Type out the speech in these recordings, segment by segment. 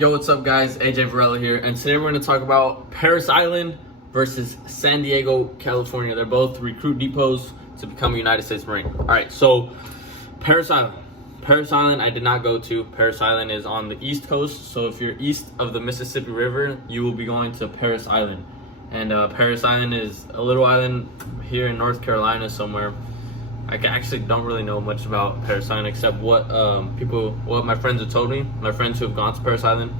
Yo, what's up guys? AJ Varela here, and today we're going to talk about Parris Island versus San Diego, California. They're both recruit depots to become a United States Marine. Alright, so Parris Island. Parris Island I did not go to. Parris Island is on the East Coast, so if you're east of the Mississippi River, you will be going to Parris Island. And Parris Island is a little island here in North Carolina somewhere. I actually don't really know much about Parris Island except what my friends have told me, my friends who have gone to Parris Island.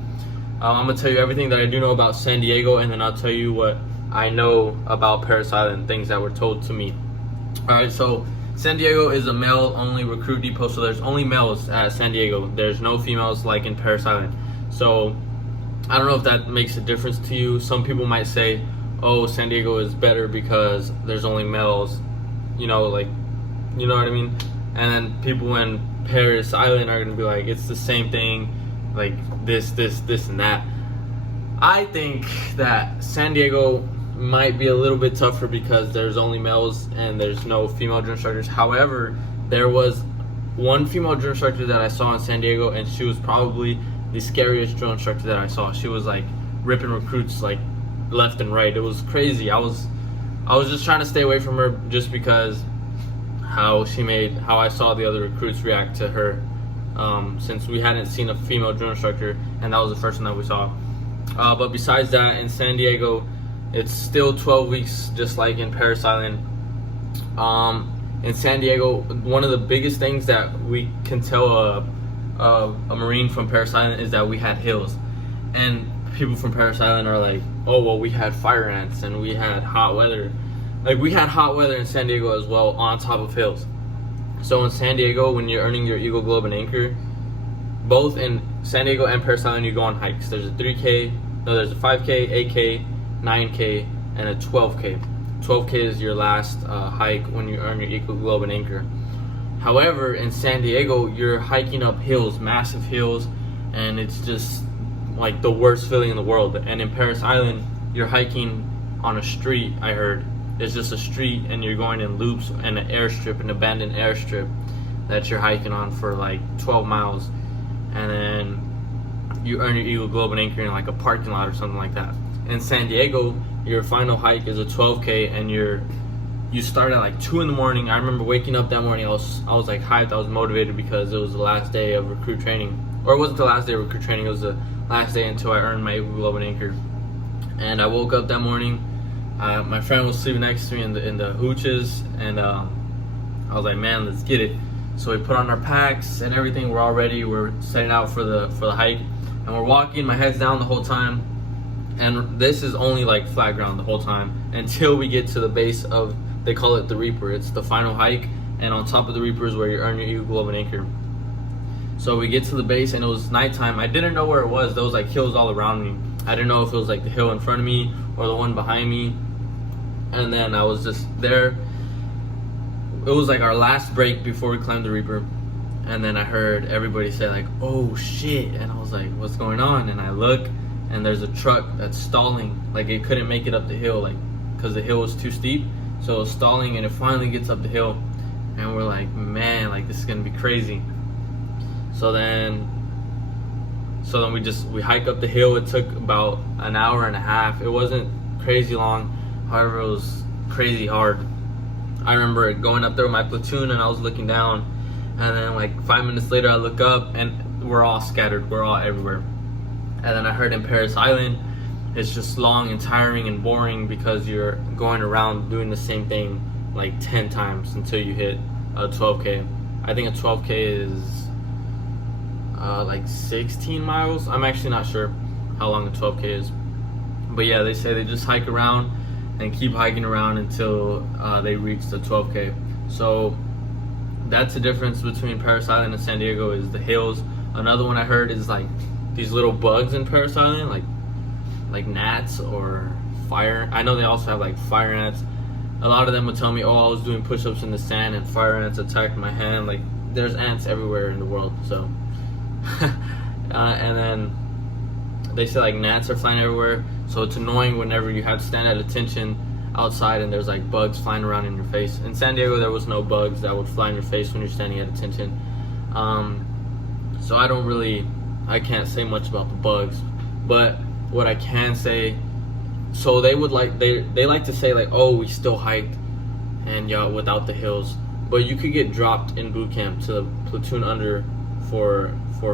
I'm going to tell you everything that I do know about San Diego, and then I'll tell you what I know about Parris Island, things that were told to me. Alright, so San Diego is a male-only recruit depot, so there's only males at San Diego. There's no females like in Parris Island. So I don't know if that makes a difference to you. Some people might say, oh, San Diego is better because there's only males, you know what I mean? And then people in Parris Island are gonna be like, it's the same thing, like this, and that. I think that San Diego might be a little bit tougher because there's only males and there's no female drill instructors. However, there was one female drill instructor that I saw in San Diego, and she was probably the scariest drill instructor that I saw. She was like ripping recruits like left and right. It was crazy. I was just trying to stay away from her just because how I saw the other recruits react to her, since we hadn't seen a female drill instructor and that was the first one that we saw. But besides that, in San Diego, it's still 12 weeks just like in Parris Island. In San Diego, one of the biggest things that we can tell a Marine from Parris Island is that we had hills. And people from Parris Island are like, oh well, we had fire ants and we had hot weather. Like, we had hot weather in San Diego as well, on top of hills. So in San Diego, when you're earning your Eagle Globe and Anchor, both in San Diego and Parris Island, you go on hikes. There's a 3K, no, there's a 5K, 8K, 9K, and a 12K. 12K is your last hike when you earn your Eagle Globe and Anchor. However, in San Diego, you're hiking up hills, massive hills, and it's just like the worst feeling in the world. And in Parris Island, you're hiking on a street, I heard. It's just a street, and you're going in loops and an airstrip, an abandoned airstrip that you're hiking on for like 12 miles. And then you earn your Eagle Globe and Anchor in like a parking lot or something like that. In San Diego, your final hike is a 12K, and you start at like 2 in the morning. I remember waking up that morning, I was like hyped, I was motivated because it was the last day of recruit training. Or it wasn't the last day of recruit training, it was the last day until I earned my Eagle Globe and Anchor. And I woke up that morning. My friend was sleeping next to me in the hooches, and I was like, man, let's get it. So we put on our packs and everything. We're all ready. We're setting out for the hike, and we're walking. My head's down the whole time, and this is only like flat ground the whole time until we get to the base of, they call it the Reaper. It's the final hike, and on top of the Reaper is where you earn your Eagle Globe and Anchor. So we get to the base, and it was nighttime. I didn't know where it was. There was like hills all around me. I didn't know if it was like the hill in front of me or the one behind me. And then I was just there. It was like our last break before we climbed the Reaper. And then I heard everybody say like, oh shit. And I was like, what's going on? And I look, and there's a truck that's stalling. Like, it couldn't make it up the hill, like, because the hill was too steep. So it was stalling, and it finally gets up the hill. And we're like, man, like, this is gonna be crazy. So then we hike up the hill. It took about an hour and a half. It wasn't crazy long. However, it was crazy hard. I remember going up there with my platoon, and I was looking down, and then like 5 minutes later I look up, and we're all scattered, we're all everywhere. And then I heard in Parris Island, it's just long and tiring and boring because you're going around doing the same thing like 10 times until you hit a 12K. I think a 12K is like 16 miles. I'm actually not sure how long a 12K is. But yeah, they say they just hike around and keep hiking around until they reach the 12K. So that's the difference between Parris Island and San Diego, is the hills. Another one I heard is like these little bugs in Parris Island, like gnats or fire. I know they also have like fire ants. A lot of them would tell me, oh, I was doing push-ups in the sand and fire ants attacked my hand. Like, there's ants everywhere in the world. So and then they say like gnats are flying everywhere, so it's annoying whenever you have to stand at attention outside and there's like bugs flying around in your face. In San Diego, there was no bugs that would fly in your face when you're standing at attention. So I don't really I can't say much about the bugs, but what I can say, so they like to say like, oh, we still hiked and without the hills, but you could get dropped in boot camp to platoon under for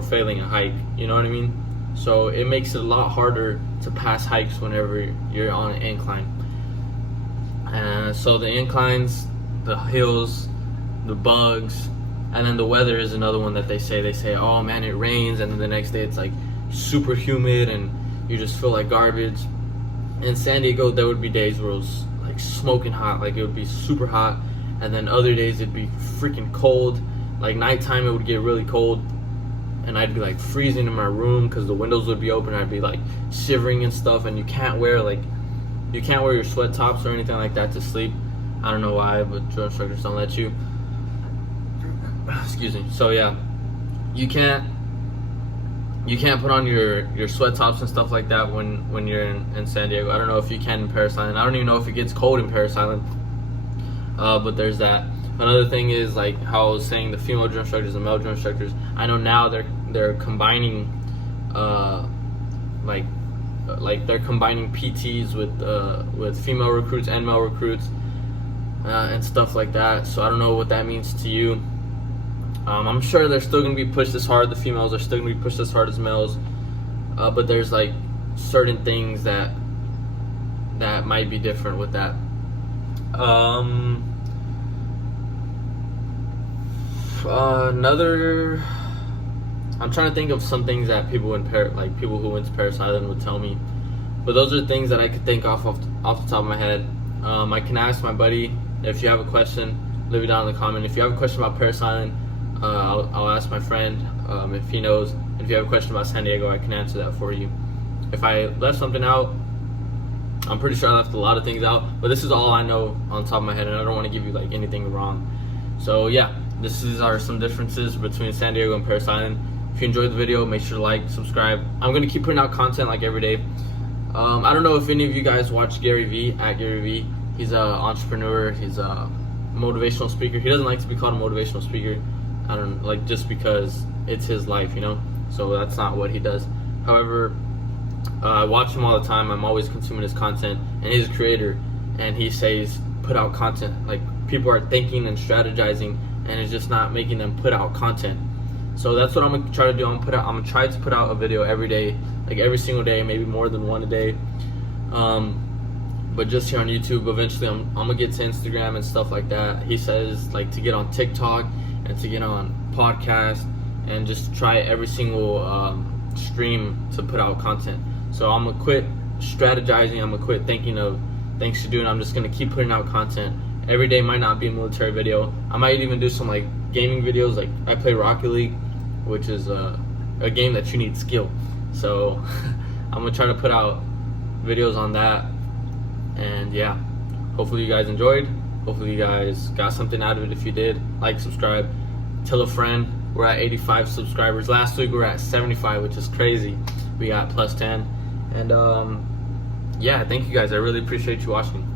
failing a hike. You know what I mean? So it makes it a lot harder to pass hikes whenever you're on an incline. So the inclines, the hills, the bugs, and then the weather is another one that they say. They say, oh man, it rains, and then the next day it's like super humid and you just feel like garbage. In San Diego, there would be days where it was like smoking hot, like it would be super hot, and then other days it'd be freaking cold. Like nighttime it would get really cold, and I'd be like freezing in my room because the windows would be open. I'd be like shivering and stuff, and you can't wear your sweat tops or anything like that to sleep. I don't know why, but drill instructors don't let you. Excuse me. So yeah, you can't put on your sweat tops and stuff like that when you're in San Diego. I don't know if you can in Parris Island. I don't even know if it gets cold in Parris Island. But there's that. Another thing is like how I was saying, the female drill instructors and male drill instructors. I know now they're combining like they're combining PTs with female recruits and male recruits and stuff like that. So I don't know what that means to you. I'm sure they're still going to be pushed as hard. The females are still going to be pushed as hard as males, but there's like certain things that might be different with that. I'm trying to think of some things that people who went to Parris Island would tell me, but those are things that I could think off the top of my head. I can ask my buddy. If you have a question, leave it down in the comment. If you have a question about Parris Island, I'll ask my friend if he knows. If you have a question about San Diego, I can answer that for you. If I left something out, I'm pretty sure I left a lot of things out, but this is all I know on top of my head, and I don't want to give you like anything wrong. So yeah, are some differences between San Diego and Parris Island. If you enjoyed the video, make sure to like, subscribe. I'm going to keep putting out content like every day. I don't know if any of you guys watch Gary V, at Gary V. He's an entrepreneur. He's a motivational speaker. He doesn't like to be called a motivational speaker. I don't like, just because it's his life, you know? So that's not what he does. However, I watch him all the time. I'm always consuming his content, and he's a creator, and he says put out content. Like, people are thinking and strategizing, and it's just not making them put out content. So that's what I'm gonna try to do. I'm gonna try to put out a video every day, like every single day, maybe more than one a day. But just here on YouTube. Eventually I'm gonna get to Instagram and stuff like that. He says like to get on TikTok and to get on podcast and just try every single stream to put out content. So I'm gonna quit strategizing. I'm gonna quit thinking of things to do, and I'm just gonna keep putting out content. Every day might not be a military video. I might even do some like gaming videos. Like I play Rocket League, which is a game that you need skill. So I'm gonna try to put out videos on that. And yeah, hopefully you guys enjoyed. Hopefully you guys got something out of it. If you did, like, subscribe, tell a friend. We're at 85 subscribers. Last week we were at 75, which is crazy. We got plus 10. And yeah, thank you guys. I really appreciate you watching.